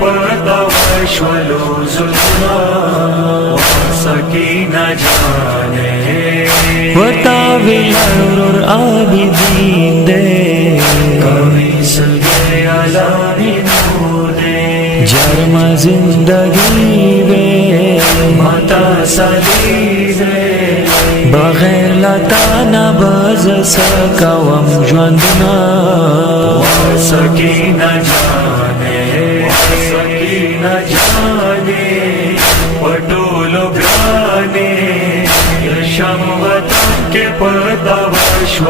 पता वश्वलो जुल्फा सकीना जाने वताविलर आबिदीन दे कभी सगे अलानी नूर दे जरमा जिंदगी वे माता सदी दे बगैर लता न बज सकवम ज्वंदना सकीना जाने सकीना जाने पटोलो गाने यशम वतन के पता वश्व